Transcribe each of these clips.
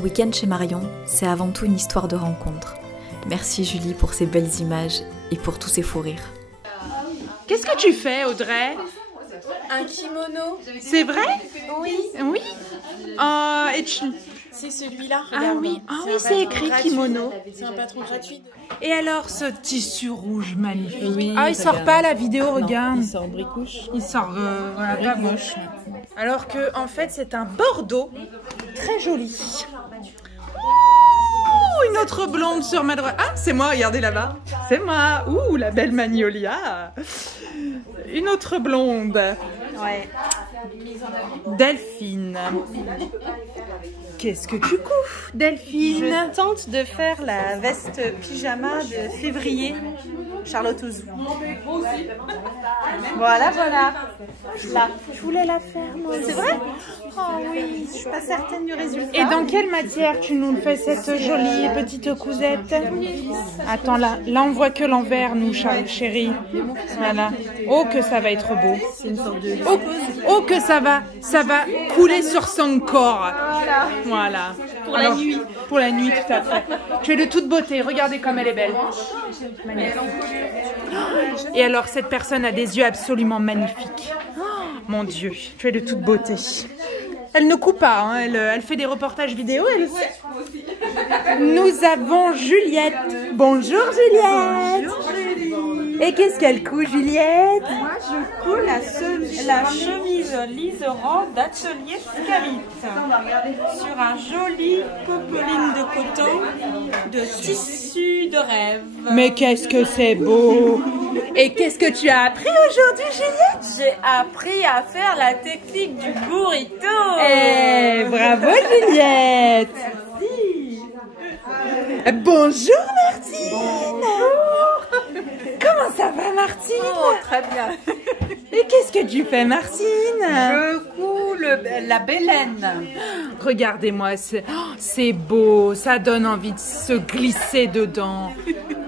week-end chez Marion, c'est avant tout une histoire de rencontre. Merci Julie pour ces belles images et pour tous ces fous rires. Qu'est-ce que tu fais, Audrey? Un kimono. C'est vrai? Oui. Oui. C'est celui-là. Ah oui, c'est écrit kimono. C'est un patron gratuit. Et alors ce tissu rouge magnifique. Oui, il sort pas à la vidéo, regarde. Il sort bricouche. Il sort grave moche. Alors que en fait c'est un bordeaux très joli. Ouh, une autre blonde sur ma droite. Ah, c'est moi, regardez là-bas. C'est moi. Ouh, la belle Magnolia. Une autre blonde. Ouais. Delphine. Qu'est-ce que tu couds, Delphine? Je tente de faire la veste pyjama de février Charlotte Ouzou. Voilà. Là. Je voulais la faire, moi. C'est vrai? Oh oui, je suis pas certaine du résultat. Et dans quelle matière tu nous fais cette jolie petite cousette? Attends, là on voit que l'envers, nous, chérie. Voilà. Oh, que ça va être beau. C'est une sorte de... Oh, que ça va couler sur son corps. Voilà. Pour la nuit. Pour la nuit, tout à fait. Tu es de toute beauté. Regardez comme elle est belle. Magnifique. Et alors, cette personne a des yeux absolument magnifiques. Mon Dieu, tu es de toute beauté. Elle ne coupe pas, hein. Elle fait des reportages vidéo, elle aussi. Nous avons Juliette. Bonjour Juliette. Bonjour, Julie. Et qu'est-ce qu'elle coud, Juliette? Moi, je coud la chemise liserand d'Atelier Scavit sur un joli popeline de coton de tissu de rêve. Mais qu'est-ce que c'est beau! Et qu'est-ce que tu as appris aujourd'hui, Juliette? J'ai appris à faire la technique du burrito. Eh, bravo Juliette! Merci. Bonjour Martine! Bonjour! Comment ça va Martine? Oh, très bien. Et qu'est-ce que tu fais Martine? Je couds la bélène. Regardez-moi, c'est beau, ça donne envie de se glisser dedans.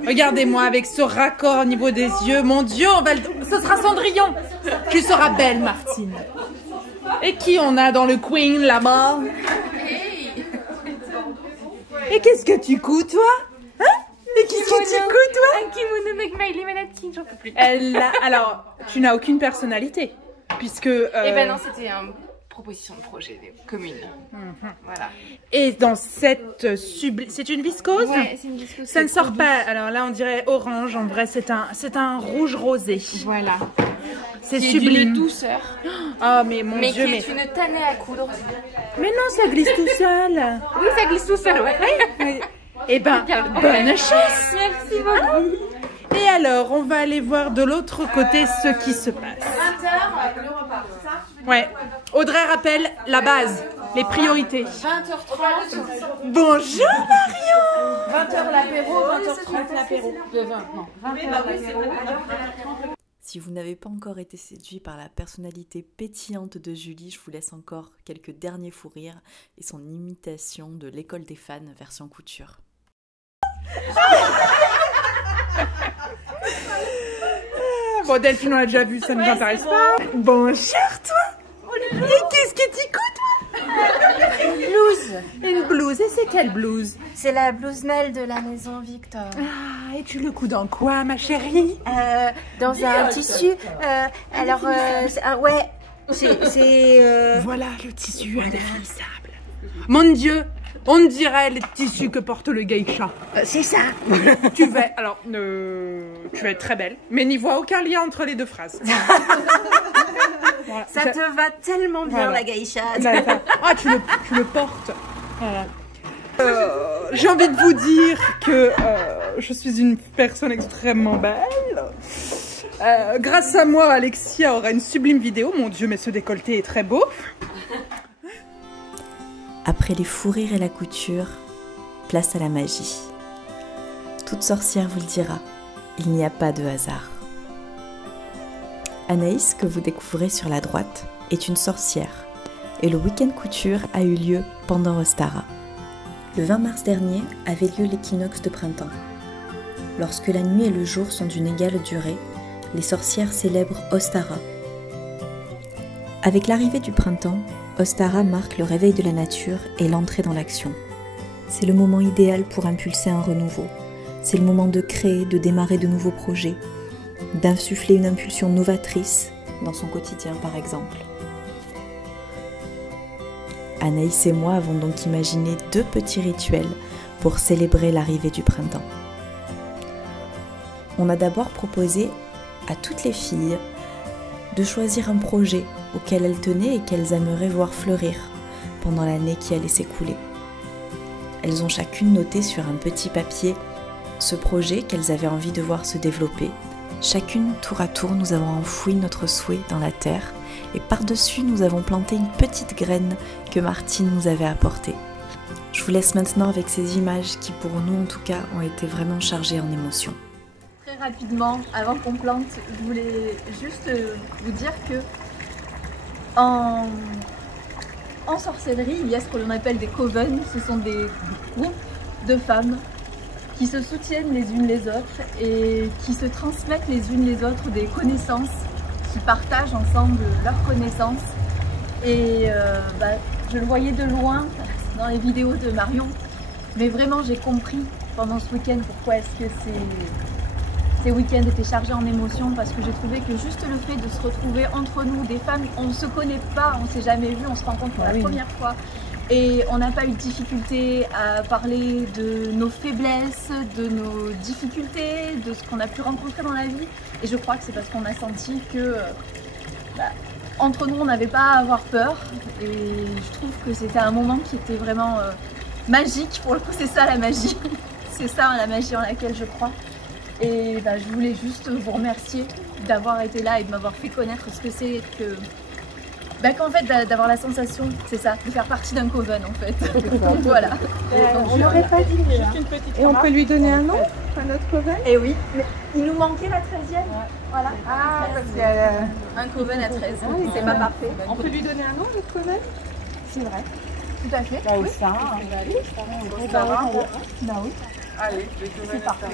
Regardez-moi avec ce raccord au niveau des yeux. Mon Dieu, ce sera Cendrillon. Tu seras belle Martine. Et qui on a dans le Queen là-bas? Et qu'est-ce que tu couds toi? Hein? Et qu'est-ce que tu couds toi? Un kimono avec Miley Manatine, j'en peux plus. Alors, tu n'as aucune personnalité, puisque... Eh ben non, c'était une proposition de projet commune. Voilà. Et dans cette c'est une viscose? Ouais, c'est une viscose. Ça ne sort pas. Alors là, on dirait orange. En vrai, c'est un rouge rosé. Voilà. C'est Qui est sublime. d'une douceur. Oh, mais mon Mais Dieu, qui est une tannée à coudre. Mais non, ça glisse tout seul. Oui, ça glisse tout seul, ouais. Eh ben, bonne chance. Merci beaucoup. Et alors, on va aller voir de l'autre côté ce qui se passe. 20h, le repas, c'est ça? Ouais. Audrey rappelle la base, les priorités. 20h30. Bonjour Marion. 20h l'apéro, 20h30 l'apéro. De 20, non. 20h l'apéro. Si vous n'avez pas encore été séduit par la personnalité pétillante de Julie, je vous laisse encore quelques derniers fous rires et son imitation de l'école des fans version couture. Bon, Delphine, on l'a déjà vu, ça ne nous intéresse pas. Bonjour, toi. Et qu'est-ce que tu couds, toi? Blouse. Une blouse. Et c'est quelle blouse? C'est la blouse Nel de la maison Victor. Ah, et tu le couds dans quoi, ma chérie? Dans un tissu. Ouais. C'est. Voilà le tissu indéfinissable. Mon Dieu, on dirait le tissu que porte le geisha. C'est ça. Tu vas être très belle, mais n'y vois aucun lien entre les deux phrases. Voilà. Ça te va tellement bien, Voilà. la geisha. Ah, tu le portes. Voilà. J'ai envie de vous dire que je suis une personne extrêmement belle. Grâce à moi, Alexia aura une sublime vidéo. Mon Dieu, mais ce décolleté est très beau. Après les fous rires et la couture, place à la magie. Toute sorcière vous le dira, il n'y a pas de hasard. Anaïs, que vous découvrez sur la droite, est une sorcière et le week-end couture a eu lieu pendant Ostara. Le 20 mars dernier avait lieu l'équinoxe de printemps. Lorsque la nuit et le jour sont d'une égale durée, les sorcières célèbrent Ostara. Avec l'arrivée du printemps, Ostara marque le réveil de la nature et l'entrée dans l'action. c'est le moment idéal pour impulser un renouveau. C'est le moment de créer, de démarrer de nouveaux projets, d'insuffler une impulsion novatrice dans son quotidien par exemple. Anaïs et moi avons donc imaginé 2 petits rituels pour célébrer l'arrivée du printemps. On a d'abord proposé à toutes les filles de choisir un projet auquel elles tenaient et qu'elles aimeraient voir fleurir pendant l'année qui allait s'écouler. Elles ont chacune noté sur un petit papier ce projet qu'elles avaient envie de voir se développer. Chacune, tour à tour, nous avons enfoui notre souhait dans la terre et par-dessus, nous avons planté une petite graine que Martine nous avait apportée. Je vous laisse maintenant avec ces images qui, pour nous en tout cas, ont été vraiment chargées en émotions. Très rapidement, avant qu'on plante, je voulais juste vous dire que en sorcellerie, il y a ce que l'on appelle des coven. Ce sont des groupes de femmes qui se soutiennent les unes les autres et qui se transmettent les unes les autres des connaissances, qui partagent ensemble leurs connaissances. Et je le voyais de loin dans les vidéos de Marion, mais vraiment j'ai compris pendant ce week-end pourquoi est-ce que ces week-ends étaient chargés en émotions, parce que j'ai trouvé que juste le fait de se retrouver entre nous, des femmes, on ne se connaît pas, on ne s'est jamais vu, on se rencontre pour la première fois. Et on n'a pas eu de difficulté à parler de nos faiblesses, de nos difficultés, de ce qu'on a pu rencontrer dans la vie. Et je crois que c'est parce qu'on a senti que entre nous, on n'avait pas à avoir peur. Et je trouve que c'était un moment qui était vraiment magique. Pour le coup, c'est ça la magie. C'est ça la magie en laquelle je crois. Et je voulais juste vous remercier d'avoir été là et de m'avoir fait connaître ce que c'est que... qu'en fait, d'avoir la sensation, c'est ça, de faire partie d'un coven en fait. Voilà. On n'aurait pas dit déjà. Et on peut lui donner un nom à notre coven? Et oui, mais il nous manquait la 13e. Voilà. Ah, parce qu'il y a un coven à 13, c'est pas parfait. On peut lui donner un nom, notre coven? C'est vrai. Tout à fait. Oui. Ça. Oui. Allez, c'est parfait.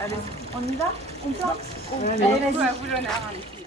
Allez, on y va? On plante? Allez, vas-y. À vous l'honneur, les filles.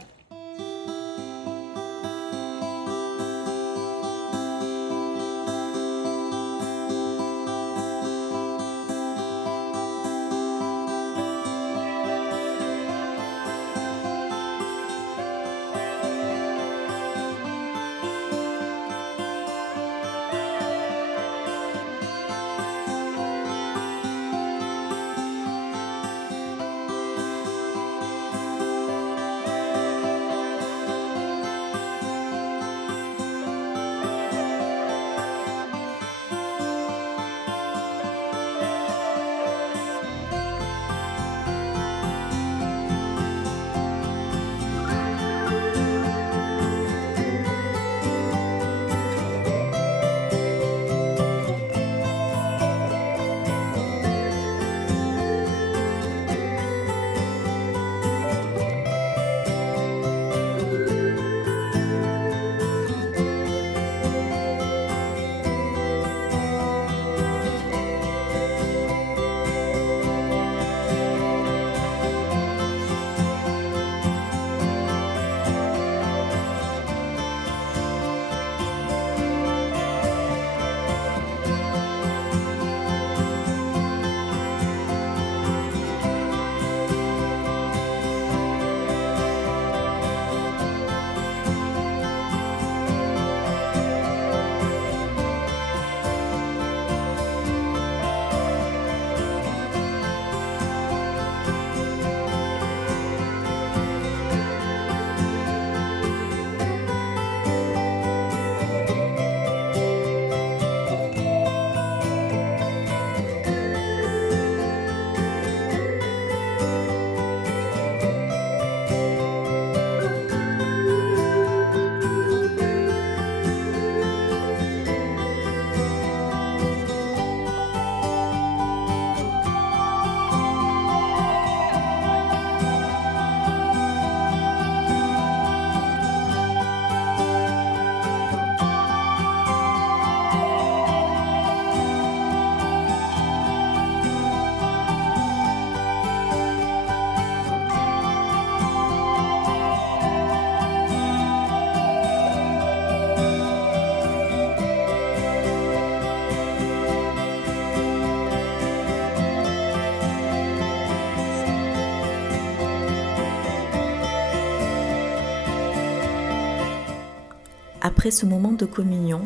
Après ce moment de communion,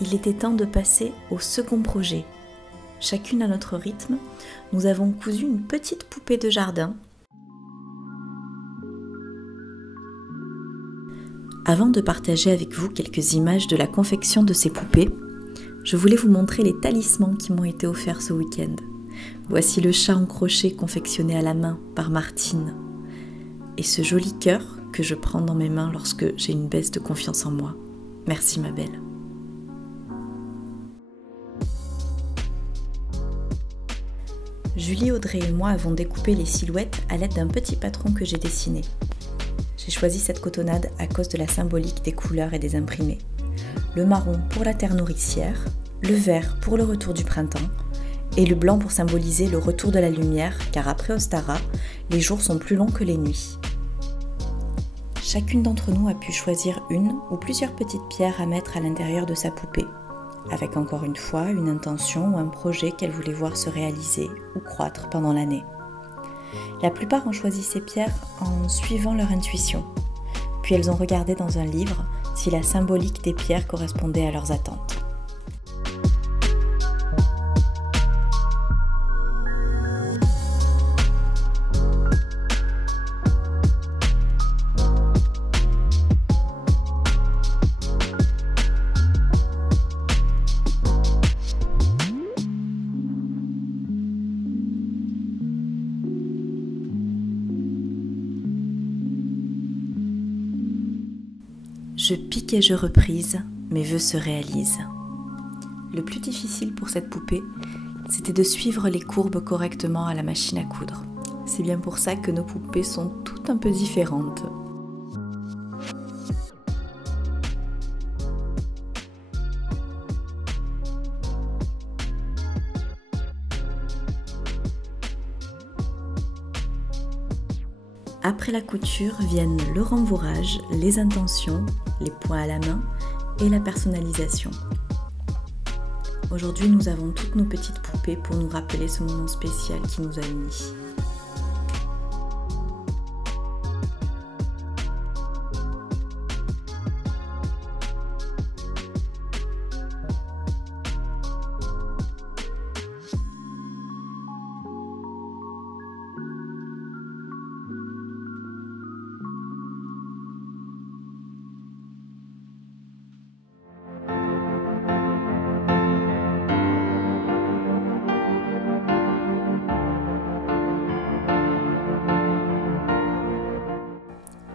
il était temps de passer au second projet. Chacune à notre rythme, nous avons cousu une petite poupée de jardin. Avant de partager avec vous quelques images de la confection de ces poupées, je voulais vous montrer les talismans qui m'ont été offerts ce week-end. Voici le chat en crochet confectionné à la main par Martine. Et ce joli cœur que je prends dans mes mains lorsque j'ai une baisse de confiance en moi. Merci ma belle. Julie, Audrey et moi avons découpé les silhouettes à l'aide d'un petit patron que j'ai dessiné. J'ai choisi cette cotonnade à cause de la symbolique des couleurs et des imprimés. Le marron pour la terre nourricière, le vert pour le retour du printemps et le blanc pour symboliser le retour de la lumière car après Ostara, les jours sont plus longs que les nuits. Chacune d'entre nous a pu choisir une ou plusieurs petites pierres à mettre à l'intérieur de sa poupée, avec encore une fois une intention ou un projet qu'elle voulait voir se réaliser ou croître pendant l'année. La plupart ont choisi ces pierres en suivant leur intuition, puis elles ont regardé dans un livre si la symbolique des pierres correspondait à leurs attentes. Je pique et je reprise, mes vœux se réalisent. Le plus difficile pour cette poupée, c'était de suivre les courbes correctement à la machine à coudre. C'est bien pour ça que nos poupées sont toutes un peu différentes. Après la couture viennent le rembourrage, les intentions, les points à la main et la personnalisation. Aujourd'hui, nous avons toutes nos petites poupées pour nous rappeler ce moment spécial qui nous a unis.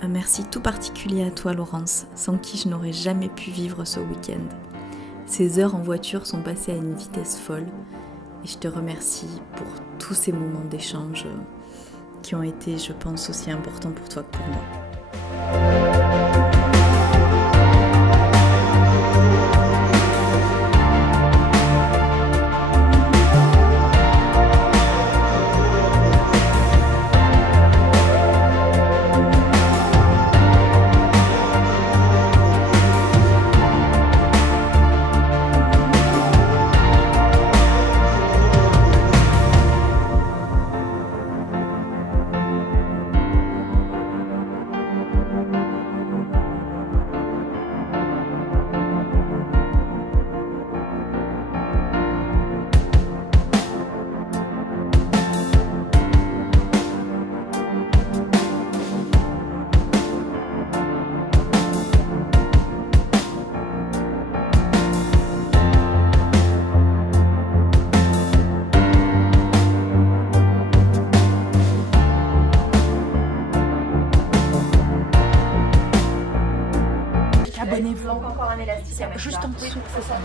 Un merci tout particulier à toi Laurence, sans qui je n'aurais jamais pu vivre ce week-end. Ces heures en voiture sont passées à une vitesse folle et je te remercie pour tous ces moments d'échange qui ont été, je pense, aussi importants pour toi que pour moi. Abonnez-vous. Juste en dessous, c'est ça.